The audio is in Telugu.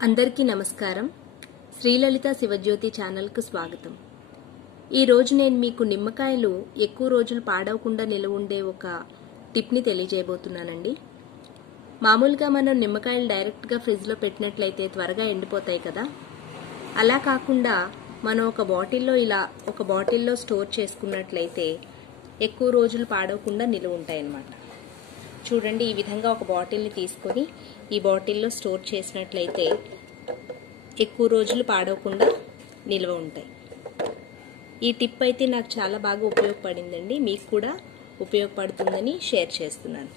అందరికీ నమస్కారం. శ్రీలలిత శివజ్యోతి ఛానల్కు స్వాగతం. ఈరోజు నేను మీకు నిమ్మకాయలు ఎక్కువ రోజులు పాడవకుండా నిలవ ఉండే ఒక టిప్ని తెలియజేయబోతున్నానండి. మామూలుగా మనం నిమ్మకాయలు డైరెక్ట్గా ఫ్రిడ్జ్లో పెట్టినట్లయితే త్వరగా ఎండిపోతాయి కదా. అలా కాకుండా మనం ఒక బాటిల్లో స్టోర్ చేసుకున్నట్లయితే ఎక్కువ రోజులు పాడవకుండా నిలవ ఉంటాయన్నమాట. చూడండి, ఈ విధంగా ఒక బాటిల్ని తీసుకొని ఈ బాటిల్లో స్టోర్ చేసినట్లయితే ఎక్కువ రోజులు పాడవకుండా నిల్వ ఉంటాయి. ఈ టిప్ అయితే నాకు చాలా బాగా ఉపయోగపడిందండి. మీకు కూడా ఉపయోగపడుతుందని షేర్ చేస్తున్నాను.